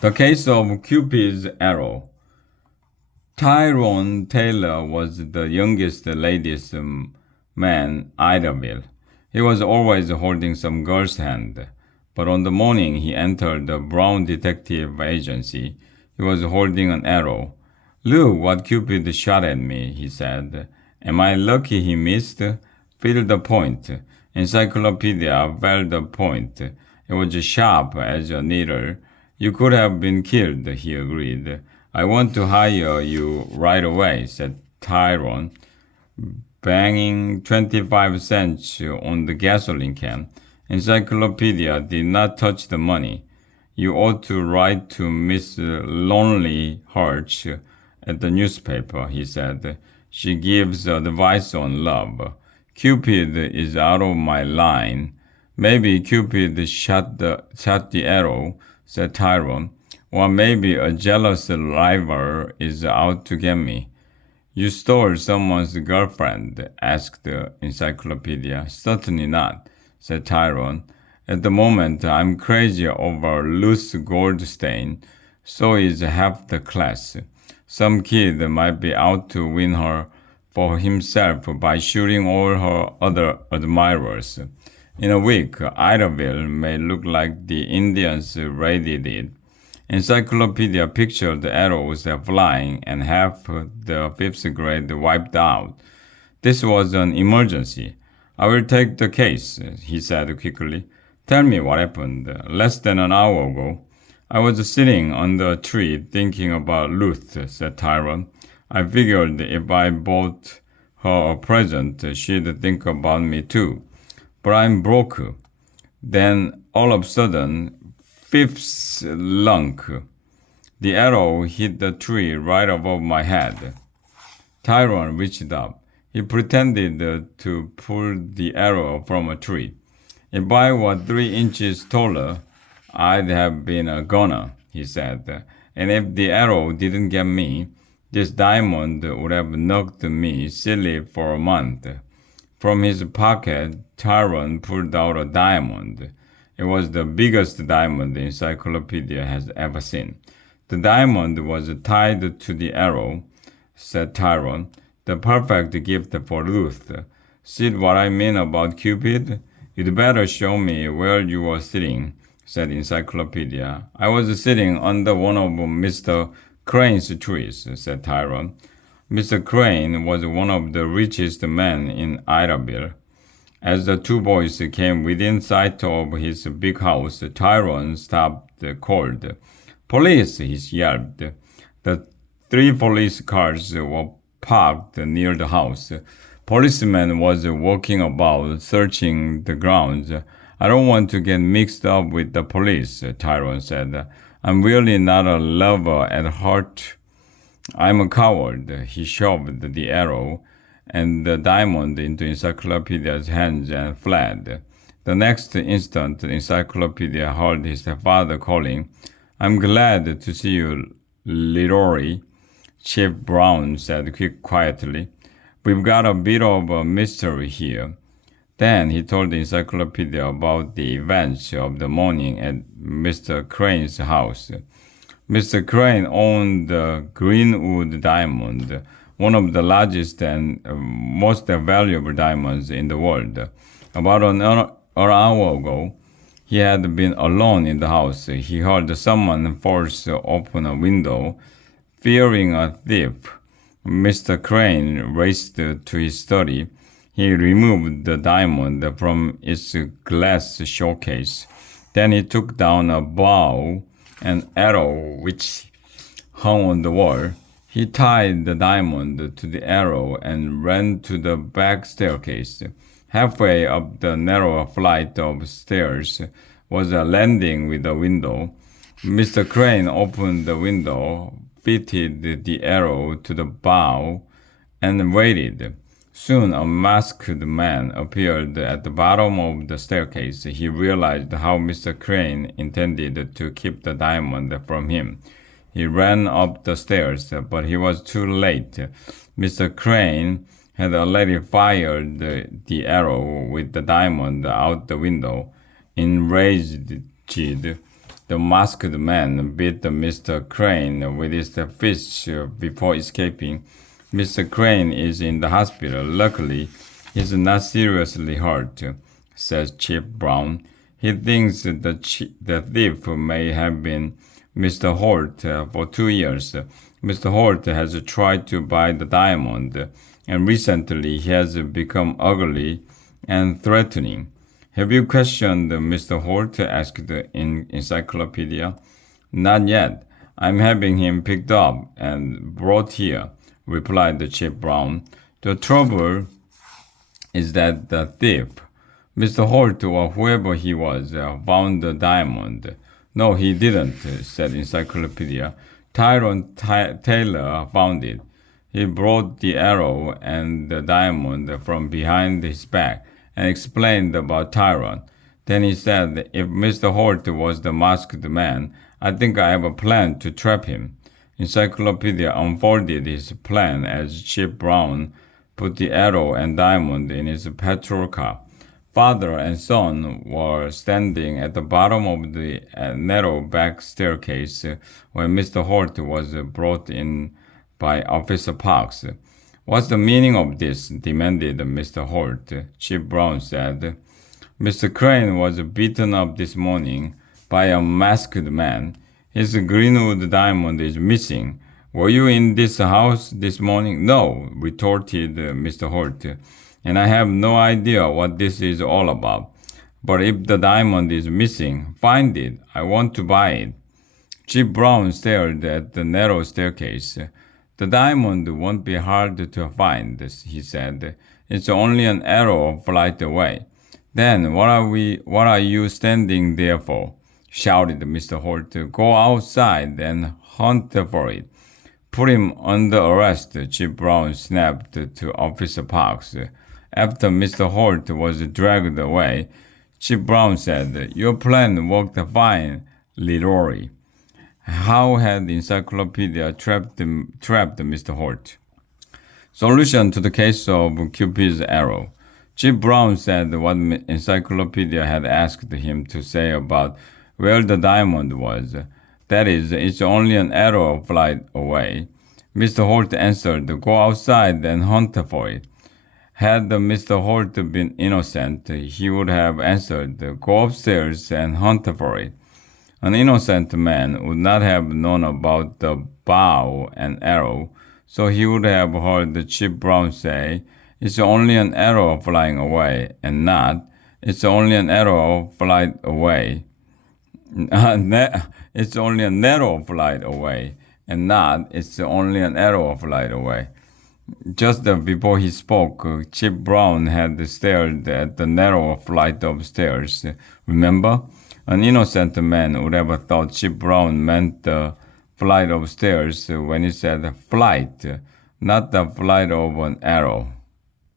The Case of Cupid's Arrow. Tyrone Taylor was the youngest ladies' man Idyllville. He was always holding some girl's hand, but on the morning he entered the Brown Detective Agency, he was holding an arrow. Look what Cupid shot at me, he said. Am I lucky he missed? Feel the point. Encyclopedia felt the point. It was sharp as a needle. You could have been killed, he agreed. I want to hire you right away, said Tyrone, banging 25 cents on the gasoline can. Encyclopedia did not touch the money. You ought to write to Miss Lonely Hearts at the newspaper, he said. She gives advice on love. Cupid is out of my line. Maybe Cupid shot the arrow, said Tyrone. Or maybe a jealous rival is out to get me. You stole someone's girlfriend? Asked the Encyclopedia. Certainly not, said Tyrone. At the moment, I'm crazy over loose gold stain. So is half the class. Some kid might be out to win her for himself by shooting all her other admirers. In a week, Idyllville may look like the Indians raided it. Encyclopedia pictured the arrows flying and half the fifth grade wiped out. This was an emergency. I will take the case, he said quickly. Tell me what happened. Less than an hour ago. I was sitting under a tree thinking about Ruth, said Tyrone. I figured if I bought her a present, she'd think about me too. But I'm broke. Then, all of a sudden, fifth lunk. The arrow hit the tree right above my head. Tyrone reached up. He pretended to pull the arrow from a tree. If I were 3 inches taller, I'd have been a gunner, he said. And if the arrow didn't get me, this diamond would have knocked me silly for a month. From his pocket, Tyrone pulled out a diamond. It was the biggest diamond the Encyclopedia has ever seen. The diamond was tied to the arrow, said Tyrone. The perfect gift for Ruth. See what I mean about Cupid? You'd better show me where you were sitting, said Encyclopedia. I was sitting under one of Mr. Crane's trees, said Tyrone. Mr. Crane was one of the richest men in Idyllville. As the two boys came within sight of his big house, Tyrone stopped cold. Police! He yelled. The 3 police cars were parked near the house. Policeman was walking about, searching the grounds. I don't want to get mixed up with the police, Tyrone said. I'm really not a lover at heart. I'm a coward. He shoved the arrow and the diamond into Encyclopedia's hands and fled. The next instant, the Encyclopedia heard his father calling, I'm glad to see you, Leroy. Chief Brown said quietly. We've got a bit of a mystery here. Then he told the Encyclopedia about the events of the morning at Mr. Crane's house. Mr. Crane owned the Greenwood diamond, one of the largest and most valuable diamonds in the world. About an hour ago, he had been alone in the house. He heard someone force open a window. Fearing a thief, Mr. Crane raced to his study. He removed the diamond from its glass showcase. Then he took down a bow and arrow which hung on the wall. He tied the diamond to the arrow and ran to the back staircase. Halfway up the narrow flight of stairs was a landing with a window. Mr. Crane opened the window, fitted the arrow to the bow, and waited. Soon a masked man appeared at the bottom of the staircase. He realized how Mr. Crane intended to keep the diamond from him. He ran up the stairs, but he was too late. Mr. Crane had already fired the arrow with the diamond out the window. Enraged, The masked man beat Mr. Crane with his fist before escaping. Mr. Crane is in the hospital. Luckily, he's not seriously hurt, says Chief Brown. He thinks the thief may have been Mr. Holt for 2 years. Mr. Holt has tried to buy the diamond, and recently he has become ugly and threatening. Have you questioned Mr. Holt? Asked in Encyclopedia. Not yet. I'm having him picked up and brought here, replied the Chief Brown. The trouble is that the thief, Mr. Holt or whoever he was, found the diamond. No, he didn't, said Encyclopedia. Tyrone Taylor found it. He brought the arrow and the diamond from behind his back and explained about Tyrone. Then he said, if Mr. Holt was the masked man, I think I have a plan to trap him. Encyclopedia unfolded his plan as Chief Brown put the arrow and diamond in his patrol car. Father and son were standing at the bottom of the narrow back staircase when Mr. Holt was brought in by Officer Parks. What's the meaning of this? Demanded Mr. Holt. Chief Brown said, Mr. Crane was beaten up this morning by a masked man. His Greenwood diamond is missing. Were you in this house this morning? No, retorted Mr. Holt, and I have no idea what this is all about. But if the diamond is missing, find it. I want to buy it. Chief Brown stared at the narrow staircase. The diamond won't be hard to find, he said. It's only an arrow flight away. Then what are you standing there for? Shouted Mr. Holt. Go outside and hunt for it. Put him under arrest, Chief Brown snapped to Officer Parks. After Mr. Holt was dragged away, Chief Brown said, Your plan worked fine, Leroy. How had Encyclopedia trapped Mr. Holt? Solution to the case of Cupid's arrow. Chief Brown said what Encyclopedia had asked him to say about where the diamond was. That is, it's only an arrow flight away. Mr. Holt answered, Go outside and hunt for it. Had Mr. Holt been innocent, he would have answered, Go upstairs and hunt for it. An innocent man would not have known about the bow and arrow, so he would have heard Chief Brown say, It's only an arrow flying away, and not, It's only an arrow flight away. It's only a narrow flight away, and not, It's only an arrow flight away. Just before he spoke, Chief Brown had stared at the narrow flight of stairs. Remember? An innocent man would have thought Chief Brown meant the flight of stairs when he said flight, not the flight of an arrow.